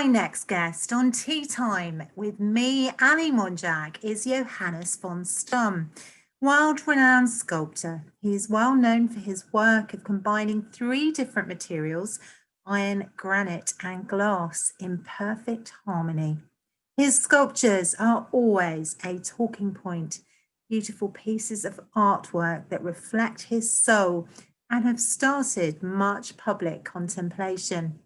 My next guest on Tea Time with me, Ali Monjak, is Johannes Von Stumm, world-renowned sculptor. He is well known for his work of combining three different materials, iron, granite, and glass, in perfect harmony. His sculptures are always a talking point, beautiful pieces of artwork that reflect his soul and have started much public contemplation.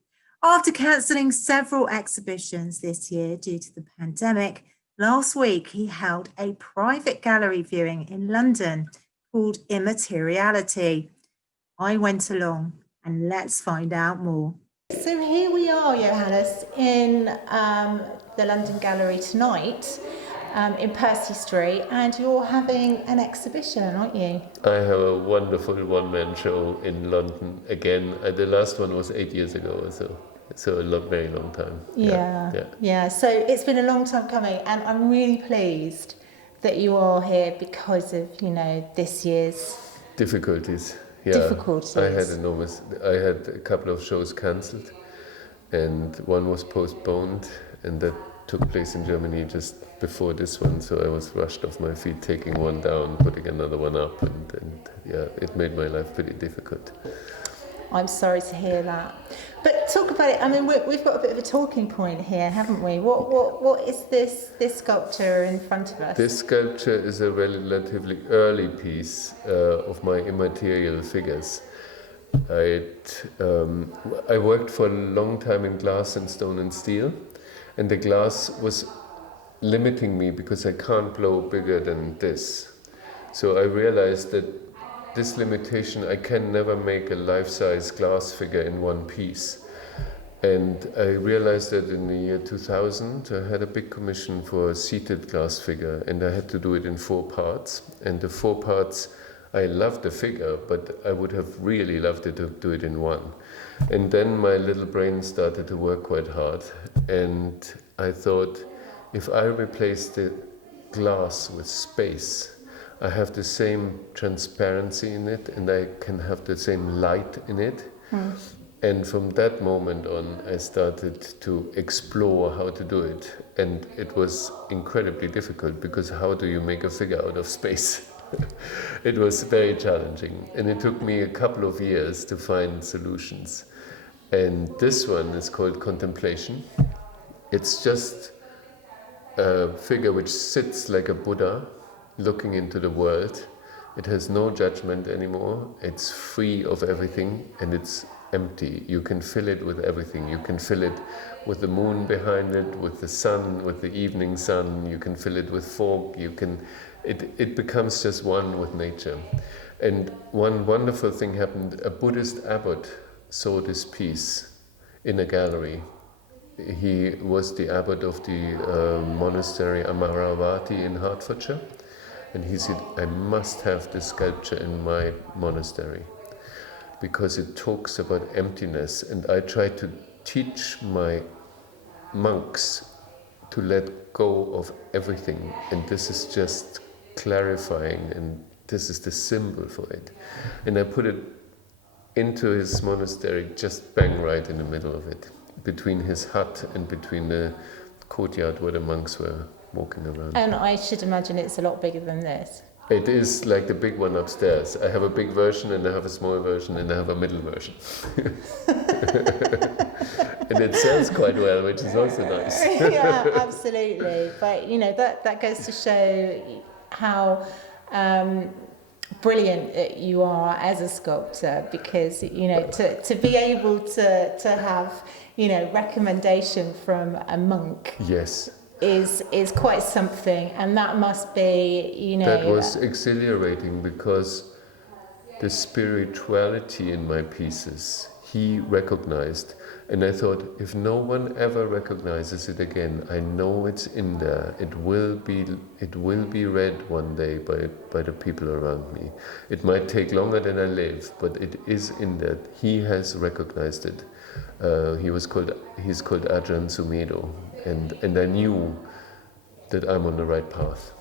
After cancelling several exhibitions this year due to the pandemic, last week he held a private gallery viewing in London called Immateriality. I went along and let's find out more. So here we are, Johannes, in the London Gallery tonight in Percy Street, and you're having an exhibition, aren't you? I have a wonderful one-man show in London again. The last one was 8 years ago, so a very long time. Yeah. So it's been a long time coming, and I'm really pleased that you are here because of this year's difficulties. Difficulties. I had a couple of shows cancelled, and one was postponed, and that took place in Germany just before this one, so I was rushed off my feet, taking one down, putting another one up, and it made my life pretty difficult. I'm sorry to hear that. But talk about it. I mean, we've got a bit of a talking point here, haven't we? What is this sculpture in front of us? This sculpture is a relatively early piece of my immaterial figures. I worked for a long time in glass and stone and steel, and the glass was limiting me because I can't blow bigger than this. So I realized that this limitation, I can never make a life-size glass figure in one piece. And I realized that in the year 2000, I had a big commission for a seated glass figure, and I had to do it in 4 parts. And the 4 parts, I loved the figure, but I would have really loved it to do it in one. And then my little brain started to work quite hard, and I thought, if I replace the glass with space, I have the same transparency in it, and I can have the same light in it. And from that moment on, I started to explore how to do it. And it was incredibly difficult, because how do you make a figure out of space? It was very challenging. And it took me a couple of years to find solutions. And this one is called Contemplation. It's just a figure which sits like a Buddha, looking into the world. It has no judgment anymore. It's free of everything, and it's empty. You can fill it with everything. You can fill it with the moon behind it, with the sun, with the evening sun. You can fill it with fog. It becomes just one with nature. And one wonderful thing happened. A Buddhist abbot saw this piece in a gallery. He was the abbot of the monastery Amaravati in Hertfordshire. And he said, I must have this sculpture in my monastery, because it talks about emptiness. And I try to teach my monks to let go of everything. And this is just clarifying, and this is the symbol for it. And I put it into his monastery, just bang right in the middle of it, between his hut and between the courtyard where the monks were walking around. And I should imagine it's a lot bigger than this. It is like the big one upstairs. I have a big version, and I have a small version, and I have a middle version. And it sells quite well, which is also nice. Yeah, absolutely. But that goes to show how brilliant you are as a sculptor, because to be able to have recommendation from a monk. Yes. Is quite something, and that must be That was exhilarating, because the spirituality in my pieces he recognized, and I thought, if no one ever recognizes it again, I know it's in there. It will be read one day by the people around me. It might take longer than I live, but it is in there. He has recognized it. He's called Ajahn Sumedho. And I knew that I'm on the right path.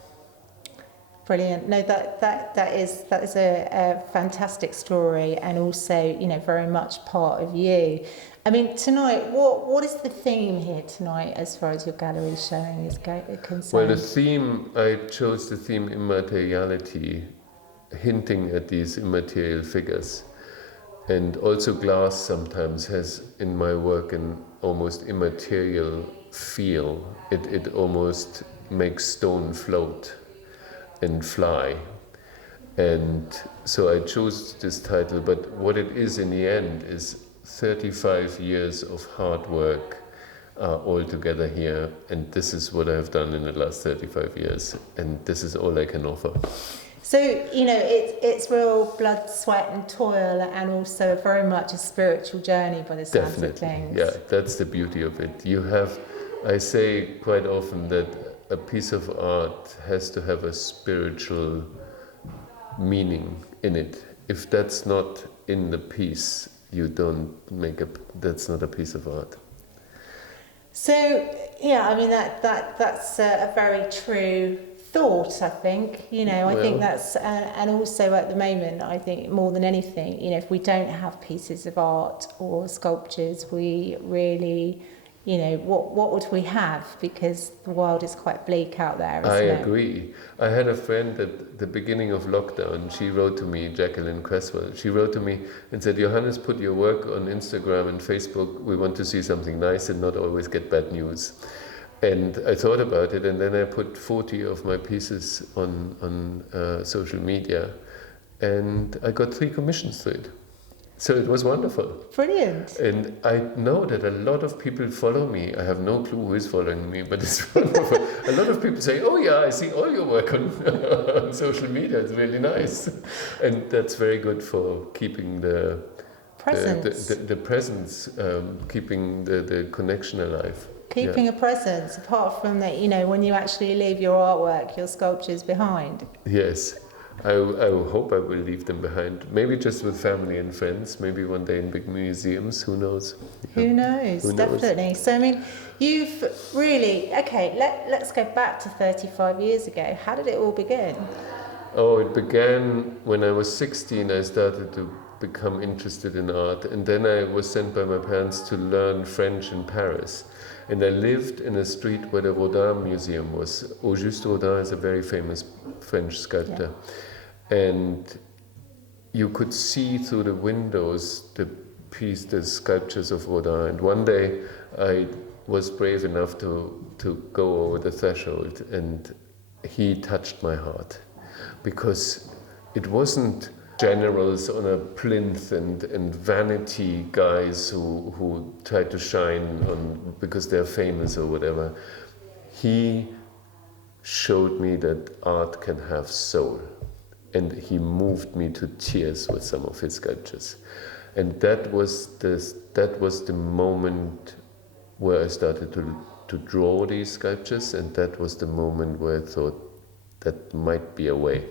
Brilliant. No, that is a fantastic story, and also, you know, very much part of you. I mean, tonight, what is the theme here tonight as far as your gallery showing is concerned? Well, the theme, I chose the theme immateriality, hinting at these immaterial figures. And also glass sometimes has in my work an almost immaterial feel. It almost makes stone float and fly. And so I chose this title, but what it is in the end is 35 years of hard work all together here, and this is what I have done in the last 35 years, and this is all I can offer. So, you know, it's real blood, sweat and toil, and also very much a spiritual journey by the sounds of things. Yeah, that's the beauty of it. I say quite often that a piece of art has to have a spiritual meaning in it. If that's not in the piece, that's not a piece of art. So, yeah, I mean, that's a very true thought, I think. You know, I think that's, and also at the moment, I think more than anything, you know, if we don't have pieces of art or sculptures, we really, you know, what would we have? Because the world is quite bleak out there, isn't it? I agree. I had a friend at the beginning of lockdown, she wrote to me, Jacqueline Cresswell, she wrote to me and said, Johannes, put your work on Instagram and Facebook. We want to see something nice and not always get bad news. And I thought about it, and then I put 40 of my pieces on social media, and I got 3 commissions to it. So it was wonderful. Brilliant. And I know that a lot of people follow me. I have no clue who is following me, but it's wonderful. A lot of people say, oh yeah, I see all your work on social media. It's really nice. And that's very good for keeping the presence, keeping the connection alive. Keeping a presence, apart from that, you know, when you actually leave your artwork, your sculptures behind. Yes. I hope I will leave them behind. Maybe just with family and friends. Maybe one day in big museums. Who knows? Who knows? Definitely. So I mean, you've really let's go back to 35 years ago. How did it all begin? Oh, it began when I was 16. I started to become interested in art, and then I was sent by my parents to learn French in Paris. And I lived in a street where the Rodin Museum was. Auguste Rodin is a very famous French sculptor. Yeah. And you could see through the windows the sculptures of Rodin. And one day I was brave enough to go over the threshold, and he touched my heart. Because it wasn't generals on a plinth and vanity guys who try to shine on because they're famous or whatever. He showed me that art can have soul, and he moved me to tears with some of his sculptures. And that was the moment where I started to draw these sculptures, and that was the moment where I thought that might be a way.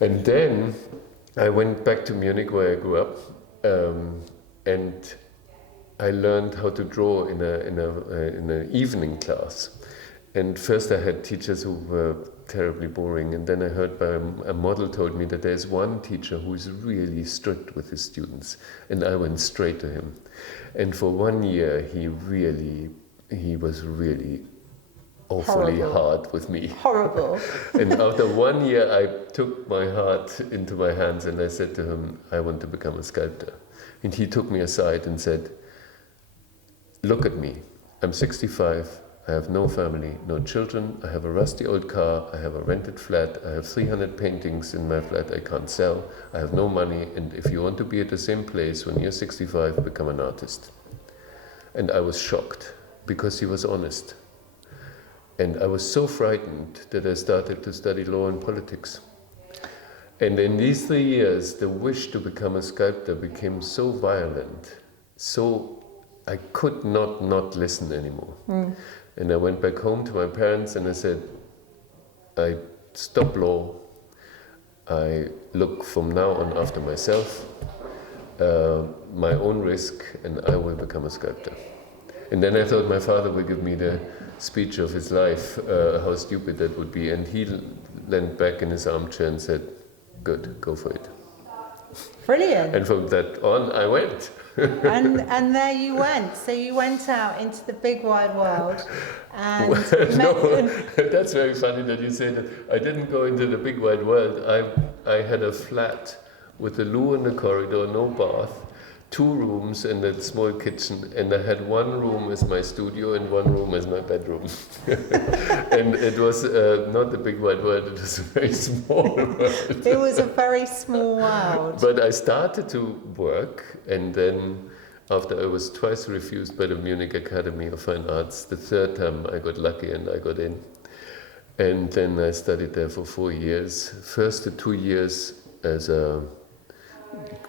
And then I went back to Munich, where I grew up, and I learned how to draw in an evening class. And first I had teachers who were terribly boring, and then I heard a model told me that there's one teacher who is really strict with his students, and I went straight to him. And for 1 year he was really awfully hard with me. Horrible. And after 1 year, I took my heart into my hands and I said to him, I want to become a sculptor. And he took me aside and said, look at me. I'm 65. I have no family, no children. I have a rusty old car. I have a rented flat. I have 300 paintings in my flat I can't sell. I have no money. And if you want to be at the same place when you're 65, become an artist. And I was shocked because he was honest. And I was so frightened that I started to study law and politics. And in these 3 years, the wish to become a sculptor became so violent, so I could not listen anymore. Mm. And I went back home to my parents and I said, I stop law, I look from now on after myself, my own risk, and I will become a sculptor. And then I thought my father would give me the speech of his life, how stupid that would be. And he leaned back in his armchair and said, "Good, go for it." Brilliant. And from that on, I went. and there you went. So you went out into the big wide world and No, that's very funny that you say that. I didn't go into the big wide world. I had a flat with a loo in the corridor, no bath, 2 rooms and a small kitchen, and I had 1 room as my studio and 1 room as my bedroom. And it was not the big wide world, it was a very small world. It was a very small world. But I started to work, and then after I was twice refused by the Munich Academy of Fine Arts, the 3rd time I got lucky and I got in. And then I studied there for 4 years. First the 2 years as a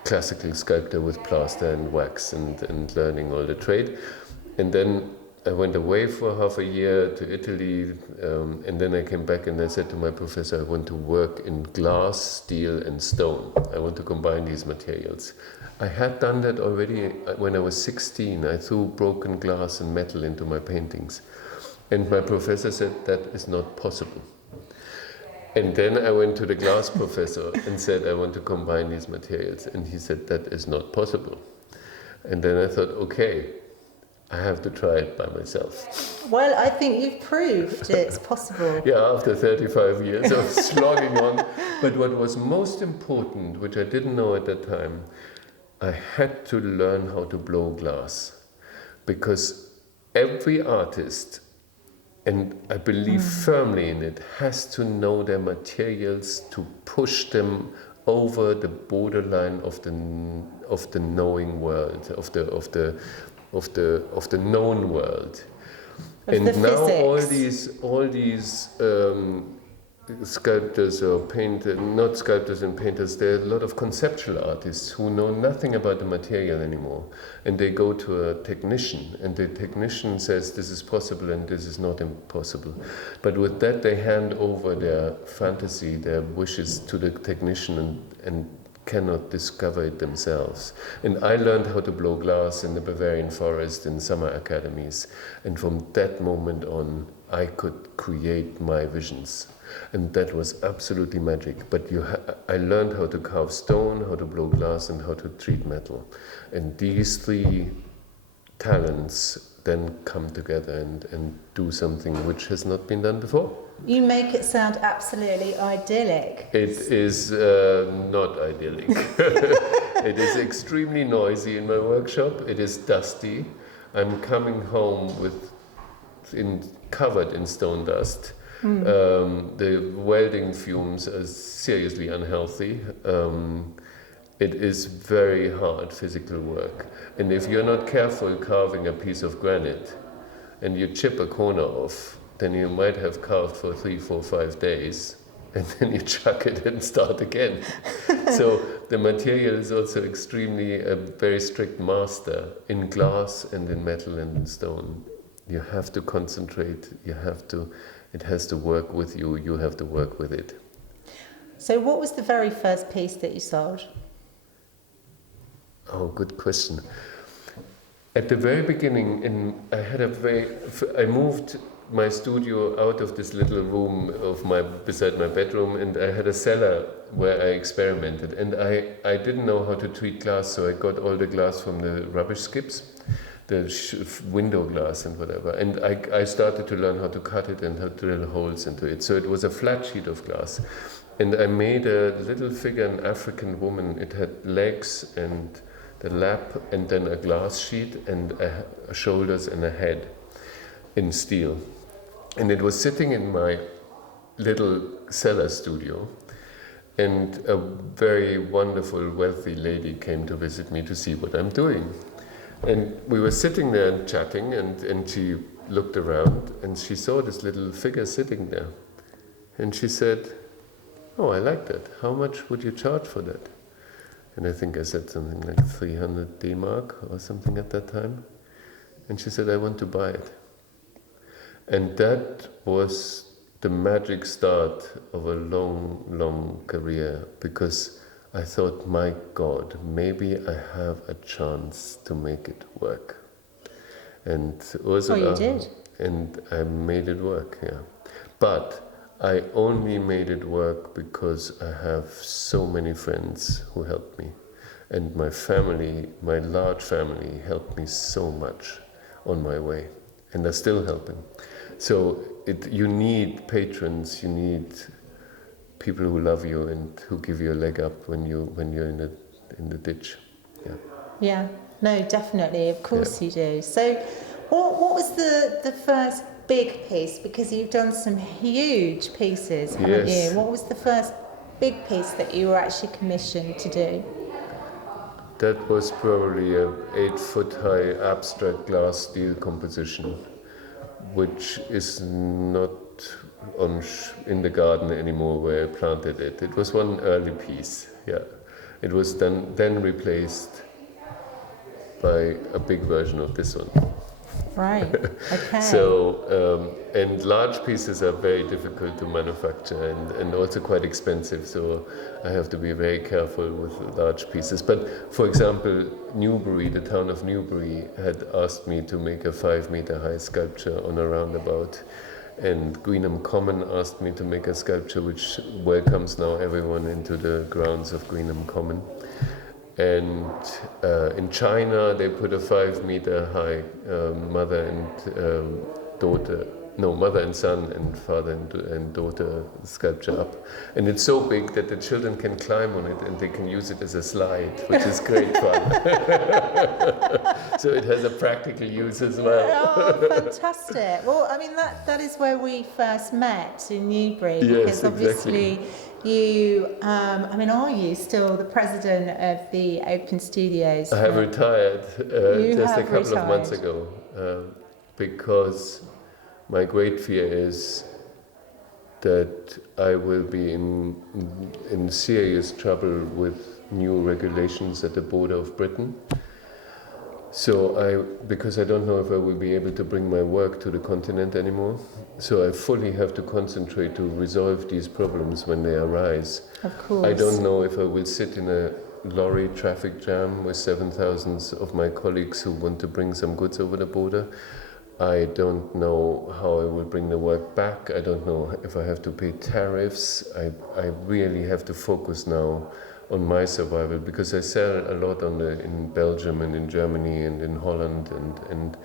classical sculptor with plaster and wax and learning all the trade. And then I went away for half a year to Italy, and then I came back and I said to my professor, I want to work in glass, steel and stone. I want to combine these materials. I had done that already when I was 16. I threw broken glass and metal into my paintings. And my professor said, that is not possible. And then I went to the glass professor and said, I want to combine these materials. And he said, that is not possible. And then I thought, okay, I have to try it by myself. Well, I think you've proved it's possible. Yeah, after 35 years of slogging on. But what was most important, which I didn't know at that time, I had to learn how to blow glass. Because every artist, and I believe firmly in it, has to know their materials to push them over the borderline of the knowing world, of the known world. And now all these sculptors or painters, not sculptors and painters, there are a lot of conceptual artists who know nothing about the material anymore. And they go to a technician, and the technician says this is possible and this is not impossible. But with that they hand over their fantasy, their wishes to the technician and cannot discover it themselves. And I learned how to blow glass in the Bavarian forest in summer academies. And from that moment on, I could create my visions. And that was absolutely magic. But I learned how to carve stone, how to blow glass, and how to treat metal. And these 3 talents then come together and do something which has not been done before. You make it sound absolutely idyllic. It is not idyllic. It is extremely noisy in my workshop. It is dusty. I'm coming home covered in stone dust. The welding fumes are seriously unhealthy. It is very hard physical work. And if you're not careful carving a piece of granite and you chip a corner off, then you might have carved for 3, 4, 5 days, and then you chuck it and start again. So the material is also extremely a very strict master in glass and in metal and in stone. You have to concentrate, it has to work with you, you have to work with it. So what was the very first piece that you sold? Oh, good question. At the very beginning, I moved my studio out of this little room beside my bedroom, and I had a cellar where I experimented. And I didn't know how to treat glass, so I got all the glass from the rubbish skips, the window glass and whatever. And I started to learn how to cut it and how to drill holes into it. So it was a flat sheet of glass. And I made a little figure, an African woman. It had legs and the lap, and then a glass sheet, and shoulders and a head in steel. And it was sitting in my little cellar studio, and a very wonderful, wealthy lady came to visit me to see what I'm doing. And we were sitting there and chatting, and she looked around, and she saw this little figure sitting there. And she said, "Oh, I like that. How much would you charge for that?" And I think I said something like 300 D-Mark or something at that time. And she said, "I want to buy it." And that was the magic start of a long, long career, because I thought, my God, maybe I have a chance to make it work. and Ursula. Oh, you did? And I made it work, yeah. But I only made it work because I have so many friends who helped me. And my family, my large family, helped me so much on my way. And they're still helping. So you need patrons, you need people who love you and who give you a leg up when you're in the ditch. Yeah. Yeah. No, definitely. Of course you do. So what was the first big piece? Because you've done some huge pieces, haven't you? What was the first big piece that you were actually commissioned to do? That was probably a 8-foot high abstract glass steel composition, which is not in the garden anymore where I planted it. It was one early piece, yeah. It was then replaced by a big version of this one. Right, okay. So, and large pieces are very difficult to manufacture and also quite expensive, so I have to be very careful with large pieces. But for example, Newbury, the town of Newbury, had asked me to make a 5-meter high sculpture on a roundabout, and Greenham Common asked me to make a sculpture which welcomes now everyone into the grounds of Greenham Common. And in China, they put a 5-meter high mother and son and father and daughter sculpture up. And it's so big that the children can climb on it and they can use it as a slide, which is great fun. So it has a practical use as well. Oh, fantastic. Well, I mean, that is where we first met in Newbury. Yes, because obviously exactly. you, are you still the president of the Open Studios? I have retired just a couple of months retired. ago because my great fear is that I will be in serious trouble with new regulations at the border of Britain. So because I don't know if I will be able to bring my work to the continent anymore, so I fully have to concentrate to resolve these problems when they arise. Of course. I don't know if I will sit in a lorry traffic jam with 7,000 of my colleagues who want to bring some goods over the border. I don't know how I will bring the work back. I don't know if I have to pay tariffs. I really have to focus now on my survival, because I sell a lot in Belgium and in Germany and in Holland, and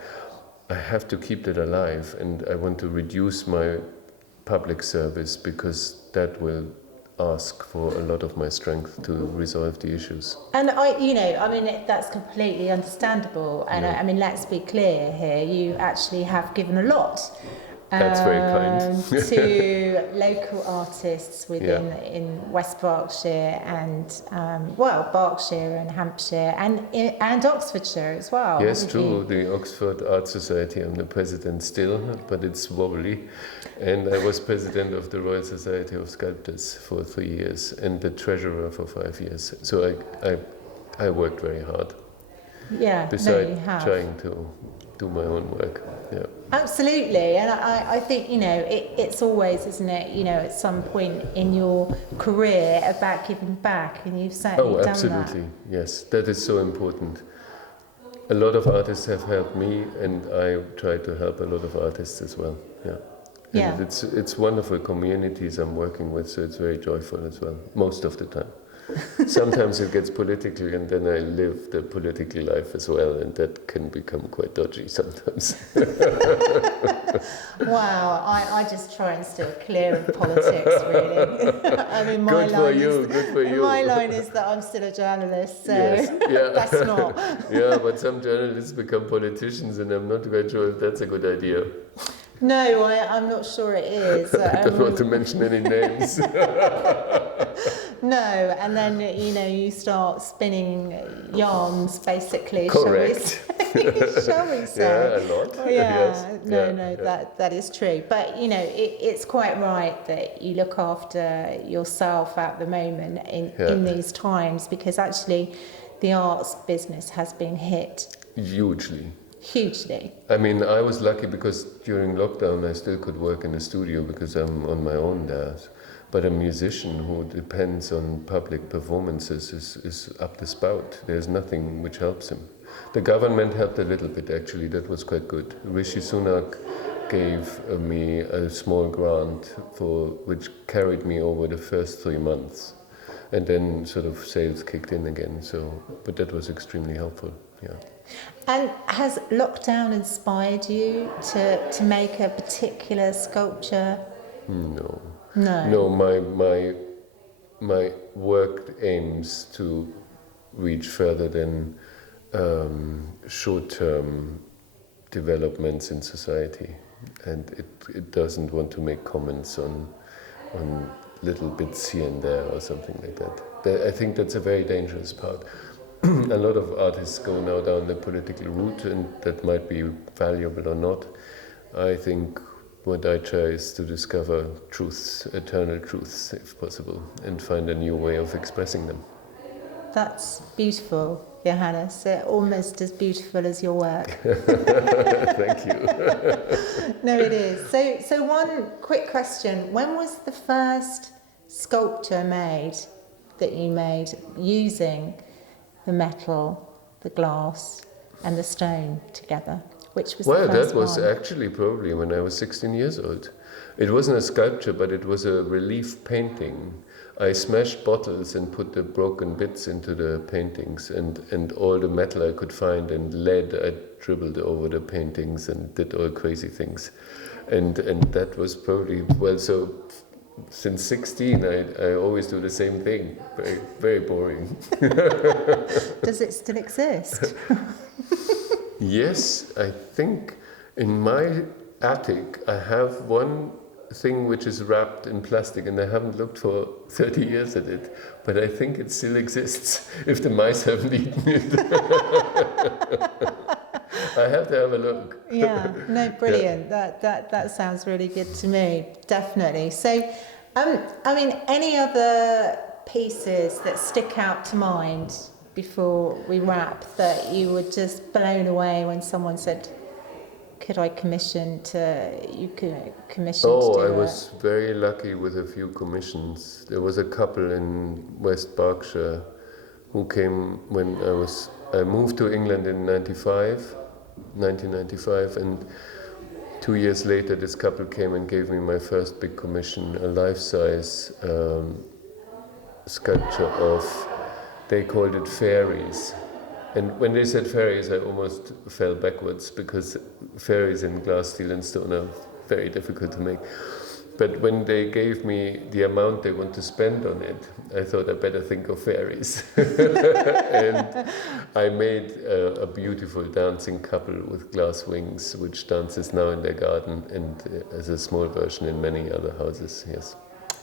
I have to keep that alive, and I want to reduce my public service because that will ask for a lot of my strength to resolve the issues. And that's completely understandable. And let's be clear here, you actually have given a lot. That's very kind. To local artists in West Berkshire and Berkshire and Hampshire and Oxfordshire as well. Yes, true. The Oxford Art Society, I'm the president still, but it's wobbly. And I was president of the Royal Society of Sculptors for 3 years and the treasurer for 5 years. So I worked very hard. Yeah, besides you have. Trying to do my own work. Yeah. Absolutely, and I think it's always, isn't it? At some point in your career about giving back, and you've certainly done that. Oh, absolutely, yes, that is so important. A lot of artists have helped me, and I try to help a lot of artists as well. Yeah. And it's wonderful communities I'm working with, so it's very joyful as well, most of the time. Sometimes it gets political, and then I live the political life as well, and that can become quite dodgy sometimes. Wow, I just try and steer clear of politics, really. I mean, good for you. My line is that I'm still a journalist, so yes, yeah. that's not. Yeah, but some journalists become politicians, and I'm not quite sure if that's a good idea. No, I'm not sure it is. I don't want to mention any names. No, and then you start spinning yarns, basically. Correct. Shall we say? Yeah, a lot. Yeah, yes. That is true. But it's quite right that you look after yourself at the moment in these times, because actually the arts business has been hit hugely. I mean, I was lucky because during lockdown I still could work in the studio because I'm on my own there. But a musician who depends on public performances is up the spout. There's nothing which helps him. The government helped a little bit, actually. That was quite good. Rishi Sunak gave me a small grant which carried me over the first 3 months. And then sort of sales kicked in again. But that was extremely helpful, yeah. And has lockdown inspired you to make a particular sculpture? No. No. No, my work aims to reach further than short-term developments in society, and it doesn't want to make comments on little bits here and there or something like that. I think that's a very dangerous part. A lot of artists go now down the political route, and that might be valuable or not. I think what I try is to discover truths, eternal truths, if possible, and find a new way of expressing them. That's beautiful, Johannes. Almost as beautiful as your work. Thank you. No, it is. So one quick question. When was the first sculpture that you made using the metal, the glass and the stone together? Which was well, the first that was one? actually probably when I was 16 years old. It wasn't a sculpture, but it was a relief painting. I smashed bottles and put the broken bits into the paintings, and all the metal I could find and lead I dribbled over the paintings and did all crazy things. And that was probably, well, so since 16 I always do the same thing. Very, very boring. Does it still exist? Yes, I think in my attic I have one thing which is wrapped in plastic, and I haven't looked for 30 years at it, but I think it still exists if the mice haven't eaten it. I have to have a look. Yeah, no, brilliant. Yeah. That sounds really good to me, definitely. So, I mean, any other pieces that stick out to mind before we wrap that you were just blown away when someone said, could I commission to Oh, I do was very lucky with a few commissions. There was a couple in West Berkshire who came when I moved to England in 1995, and 2 years later this couple came and gave me my first big commission, a life-size sculpture of, they called it fairies. And when they said fairies, I almost fell backwards, because fairies in glass, steel and stone are very difficult to make. But when they gave me the amount they want to spend on it, I thought I better think of fairies. And I made a beautiful dancing couple with glass wings, which dances now in their garden, and as a small version in many other houses, yes.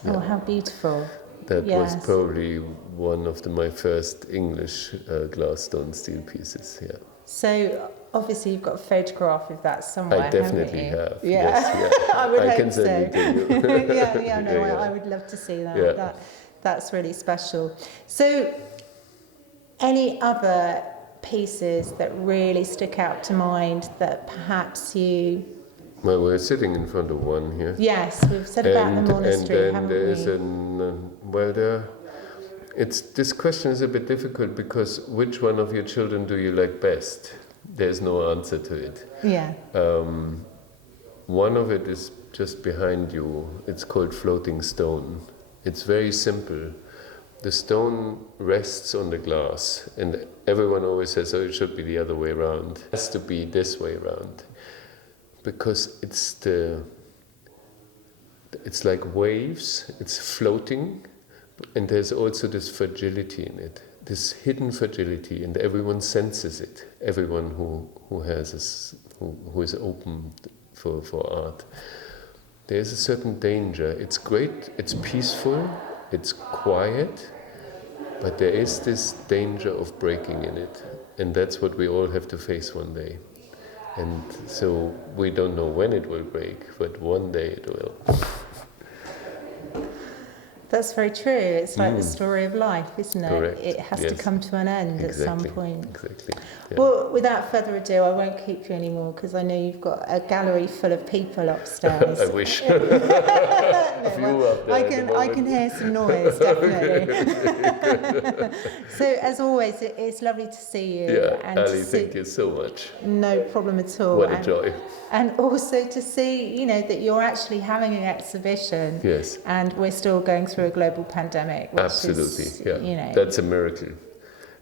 Oh, how beautiful. That Yes. was probably one of my first English glass, stone, steel pieces, yeah. So, obviously you've got a photograph of that somewhere, I definitely haven't you? have, yes, yeah. I would I hope can send so. it to you. Yeah, no, Yeah. I would love to see that. Yeah. That's really special. So, any other pieces that really stick out to mind that perhaps you... Well, we're sitting in front of one here. Yes, we've said about the monastery, and then haven't there's we? this question is a bit difficult, because which one of your children do you like best? There's no answer to it. Yeah. One of it is just behind you. It's called Floating Stone. It's very simple. The stone rests on the glass, and everyone always says, oh, it should be the other way around. It has to be this way around, because it's like waves, it's floating, and there's also this fragility in it, this hidden fragility, and everyone senses it. Everyone who is open for art. There's a certain danger. It's great, it's peaceful, it's quiet, but there is this danger of breaking in it, and that's what we all have to face one day. And so we don't know when it will break, but one day it will. That's very true. It's like the story of life, isn't it? Correct. It has to Yes. come to an end Exactly. at some point. Exactly. Yeah. Well, without further ado, I won't keep you anymore because I know you've got a gallery full of people upstairs. I wish. No, A few well, up there at the I can moment. hear some noise, definitely. So, as always, it's lovely to see you. Yeah, and Ali, to see, thank you so much. no problem at all. What a joy. And also to see, you know, that you're actually having an exhibition. Yes. And we're still going through a global pandemic. Which Absolutely. is, Yeah. You know, That's a miracle.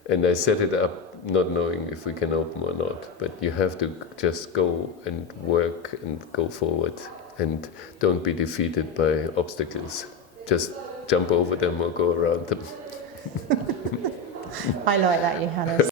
And I set it up not knowing if we can open or not. But you have to just go and work and go forward. And don't be defeated by obstacles. Just jump over them or go around them. I like that, Johannes.